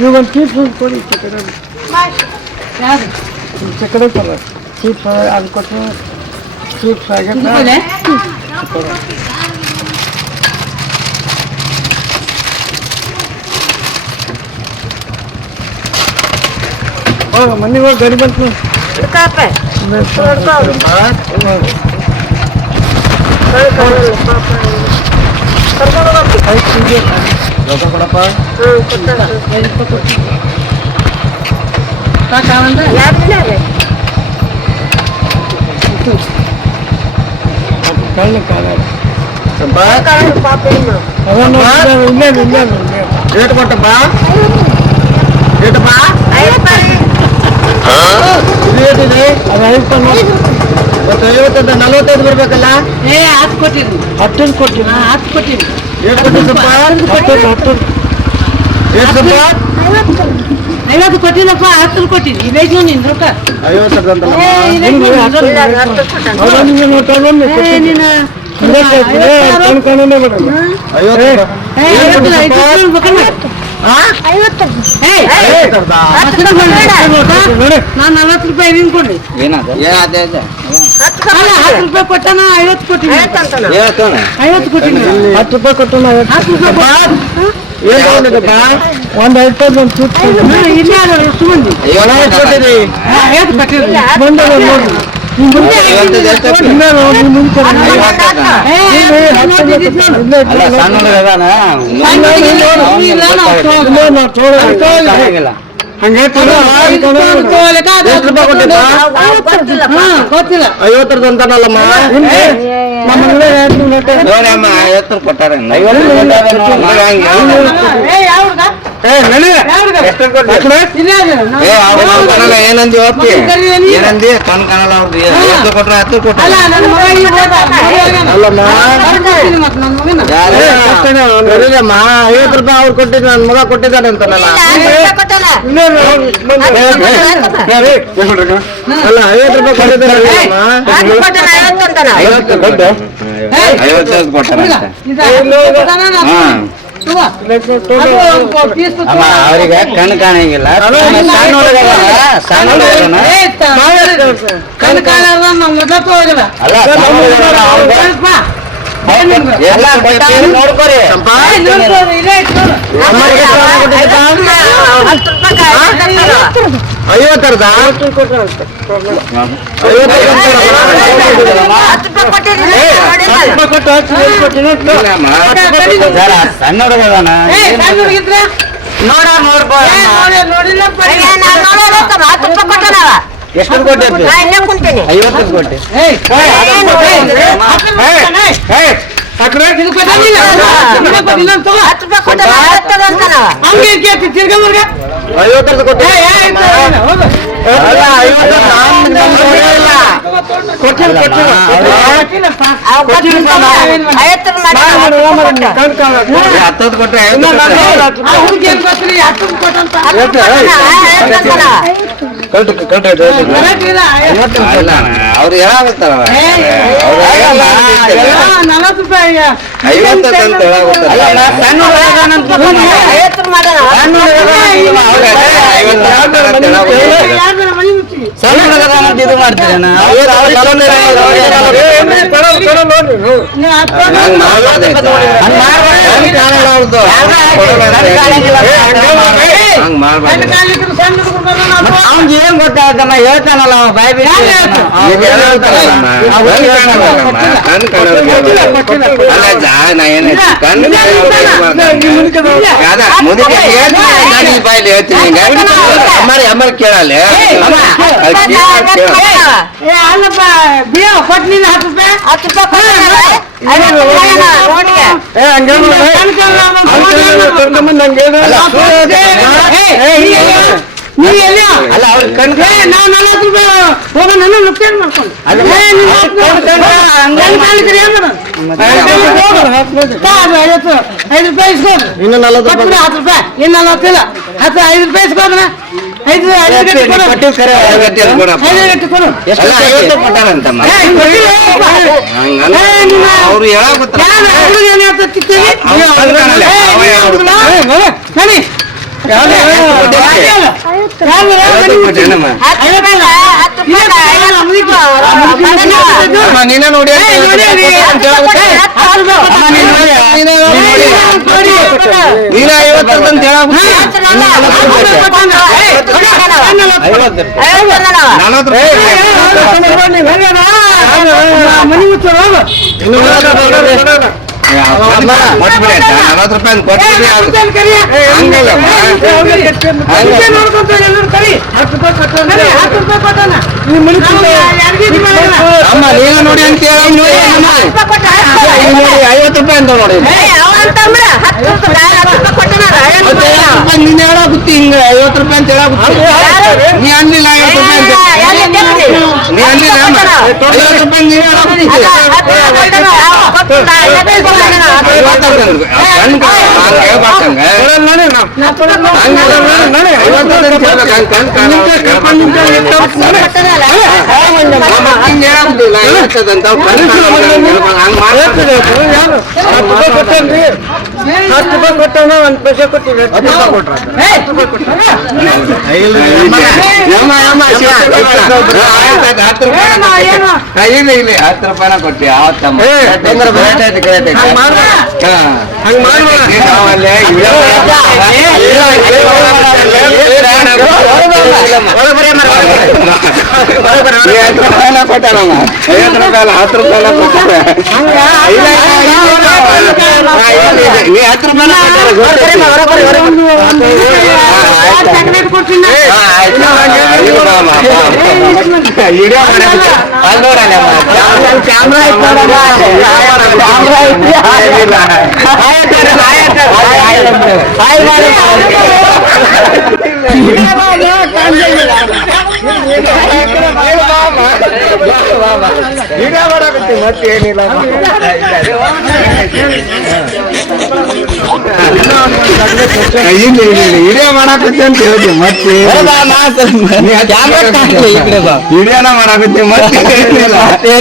ಇವಾಗ ಚೀಪ್ಸ್ ಕೊಡಿ ಚಕಡೆ ಚೀಪ್ಸ್ ಅದು ಕೊಟ್ಟು ಚೀಪ್ಸ್ ಆಗತ್ತೆ ಮನೆಗೆ ಗಡಿ ಬಂತು ಕೊಡಪ್ಪ ಕಳ್ಳ ಕಾಲ ರೇಟ್ ಕೊಟ್ಟಪ್ಪ ರೇಟಪ್ಪ ರೇಟ್ ಇದೆ ಅದು 50 45 ಬರ್ಬೇಕಲ್ಲ. 10 ಕೊಟ್ಟಿರಿ 10 ಕೊಟ್ಟಿರಿ 10 ಕೊಟ್ಟಿರಿ ರೇಟ್ ಕೊಟ್ಟಿದ್ದಪ್ಪ 50 ಕೊಟ್ಟಿನಪ್ಪ 10 ಕೊಟ್ಟಿರಿ ಇವೇಜು ನಿನ್ ರೊಕ್ಕ 40 ರೂಪಾಯಿ ನಿನ್ ಕೊಡ್ರಿ 10 ರೂಪಾಯಿ ಕೊಟ್ಟಾನ 50 ಕೊಟ್ಟಿನಿ 50 ಕೊಟ್ಟಿನಿ 10 ರೂಪಾಯಿ ಕೊಟ್ಟಾನ 10 ರೂಪಾಯಿ ಒಂದು 50 ಒಂದು ಚೂಟ್ ಇಲ್ಲ ಎಷ್ಟು ಮಂದಿ 50 ಕೊಟ್ಟಿರಿ 50 ಕೊಟ್ಟಿರಿ ಬಂದವ ನೋಡಿ ಗೊತ್ತಿಲ್ಲ 50 ಅಂತಾನಲ್ಲಮ್ಮ ಏನಂದಿ ಏನಂದಿ ಕಣ್ ಕಾಣಲ್ಲ ಕೊಟ್ರ 10 ಕೊಟ್ಟ ಅಲ್ಲಮ್ಮ 50 ರೂಪಾಯಿ ಅವ್ರು ಕೊಟ್ಟಿದ್ದು ನನ್ನ ಮಗ ಕೊಟ್ಟಿದ್ದಾನೆ ಅಂತಾನಲ್ಲ ಅಲ್ಲ 50 ರೂಪಾಯಿ ಕೊಟ್ಟಿದ್ದಾರೆ 50 ಅವ್ರಿಗೆ ಕಣ್ ಕಾಣಂಗಿಲ್ಲ ಕಣ್ ಕಾಣಲ್ಲ ನೋಡ್ಕೊರಿ 50 ಸಣ್ಣ ಹುಡುಗದಾನ ಎಷ್ಟು ಕೊಟ್ಟೆ 50 ಕೊಟ್ಟೆ ಅವ್ರು ಹೇಳಾಗುತ್ತಾರ 40 ರೂಪಾಯಿ 50 ಇದು ಮಾಡ್ತೀರೇನ ಅವ್ನ್ ಏನ್ ಗೊತ್ತಾಗತ್ತಮ್ಮ ಹೇಳ್ತಾನಲ್ಲ ಬಾಯ್ ಬಾಯ್ಲಿ ಹೇಳ್ತೀನಿ ಅಮ್ಮ ಕೇಳಲ್ಲ ಕೊಟ್ಟಿನ 10 ಅಲ್ಲ ಅವ್ರ ಕಣ್ಗೆ ನಾವು 40 ರೂಪಾಯಿ ಹೋಗ ನನ್ನ ಲುಕ್ಕೇನ್ ಮಾಡ್ಕೊಂಡು 5 ರೂಪಾಯಿ ಇಸ್ಕೊಂಡು ಇನ್ನು 40 10 ರೂಪಾಯಿ ಇನ್ನು 40 ಇಲ್ಲ 10 5 ರೂಪಾಯಿ ಇಸ್ಕೊಂಡ್ರ 5 ಗಟ್ಟಿ ಕೊಡು ಅವ್ರು ಹೇಳಾಕತ್ತಾರ ನೀನ ನೋಡಿ ನೀನ 50 ಅಂತ ಮನಿ ಮುಚ್ಚ ನೀನ ನೋಡಿ ಅಂತ 50 ರೂಪಾಯಿ ಅಂತ ನೋಡಿ ನೀನ್ ಹೇಳಾಗುತ್ತಿ ಹಿಂಗ 50 ರೂಪಾಯಿ ಅಂತ ಹೇಳಾಗುತ್ತಿ ನೀ ಅನ್ಲಿಲ್ಲ 50 ರೂಪಾಯಿ ಅಂತ ನೀ ಅನ್ಲಿಲ್ಲ 50 ರೂಪಾಯಿ ನೀ ಹೇಳಾಗುತ್ತಿ ಕೊಟ್ಟಣ 1 ಪೈಸೆ ಕೊಟ್ಟಿಲ್ಲ ಇಲ್ಲಿ 10 ರೂಪಾಯಿನ ಕೊಟ್ಟಿ ಆವತ್ತಮ್ಮ ಕೊಟ್ಟಾರಮ್ಮ 50 ರೂಪಾಯಿ 10 ರೂಪಾಯಿ ಕೊಟ್ಟ ನೀ 10 ಮತ್ತೇನಿಲ್ಲ ಹಿಡಿಯ ಮಾಡಾಕತ್ತೆ ಅಂತ ಹೇಳ್ತಿ ಮತ್ತೆ ಹಿಡಿಯನ ಮಾಡಾಕತ್ತೆ ಮತ್ತೆ